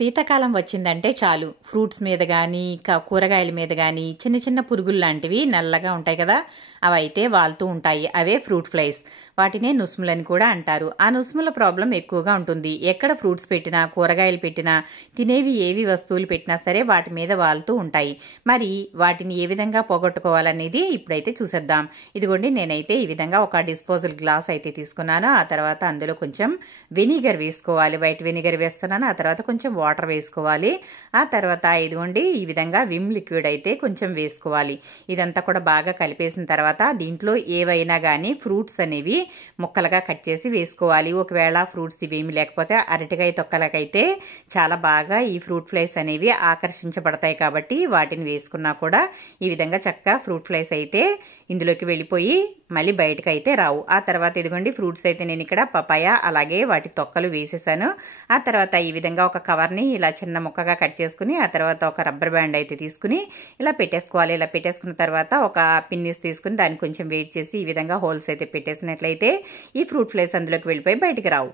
శీతాకాలం వచ్చిందంటే చాలు ఫ్రూట్స్ మీద గానీ, కూరగాయల మీద గానీ చిన్న చిన్న పురుగులు లాంటివి నల్లగా ఉంటాయి కదా! అవైతే వాలుతూ ఉంటాయి. అవే ఫ్రూట్ ఫ్లైస్. వాటినే నుస్ములని కూడా అంటారు. ఆ నుస్ముల ప్రాబ్లం ఎక్కువగా ఉంటుంది. ఎక్కడ ఫ్రూట్స్ పెట్టినా, కూరగాయలు పెట్టినా, తినేవి ఏవి వస్తువులు పెట్టినా సరే వాటి మీద వాలుతూ ఉంటాయి. మరి వాటిని ఏ విధంగా పోగొట్టుకోవాలనేది ఇప్పుడైతే చూసేద్దాం. ఇదిగోండి, నేనైతే ఈ విధంగా ఒక డిస్పోజల్ గ్లాస్ అయితే తీసుకున్నాను. ఆ తర్వాత అందులో కొంచెం వెనిగర్ వేసుకోవాలి. వైట్ వెనిగర్ వేస్తున్నాను. ఆ తర్వాత కొంచెం వాటర్ వేసుకోవాలి. ఆ తర్వాత ఇదిగోండి ఈ విధంగా విమ్ లిక్విడ్ అయితే కొంచెం వేసుకోవాలి. ఇదంతా కూడా బాగా కలిపేసిన తర్వాత దీంట్లో ఏవైనా కానీ ఫ్రూట్స్ అనేవి ముక్కలుగా కట్ చేసి వేసుకోవాలి. ఒకవేళ ఫ్రూట్స్ ఇవేమి లేకపోతే అరటికాయ తొక్కలకైతే చాలా బాగా ఈ ఫ్రూట్ ఫ్లైస్ అనేవి ఆకర్షించబడతాయి కాబట్టి వాటిని వేసుకున్నా కూడా ఈ విధంగా చక్కగా ఫ్రూట్ ఫ్లైస్ అయితే ఇందులోకి వెళ్ళిపోయి మళ్ళీ బయటకు అయితే రావు. ఆ తర్వాత ఇదిగోండి ఫ్రూట్స్ అయితే నేను ఇక్కడ పపాయ అలాగే వాటి తొక్కలు వేసేసాను. ఆ తర్వాత ఈ విధంగా ఒక కవర్ని ఇలా చిన్న ముక్కగా కట్ చేసుకుని ఆ తర్వాత ఒక రబ్బర్ బ్యాండ్ అయితే తీసుకుని ఇలా పెట్టేసుకోవాలి. ఇలా పెట్టేసుకున్న తర్వాత ఒక పిన్నిస్ తీసుకుని దాన్ని కొంచెం వెయిట్ చేసి ఈ విధంగా హోల్స్ అయితే పెట్టేసినట్లయితే ఈ ఫ్రూట్ ఫ్లైస్ అందులోకి వెళ్ళిపోయి బయటికి రావు.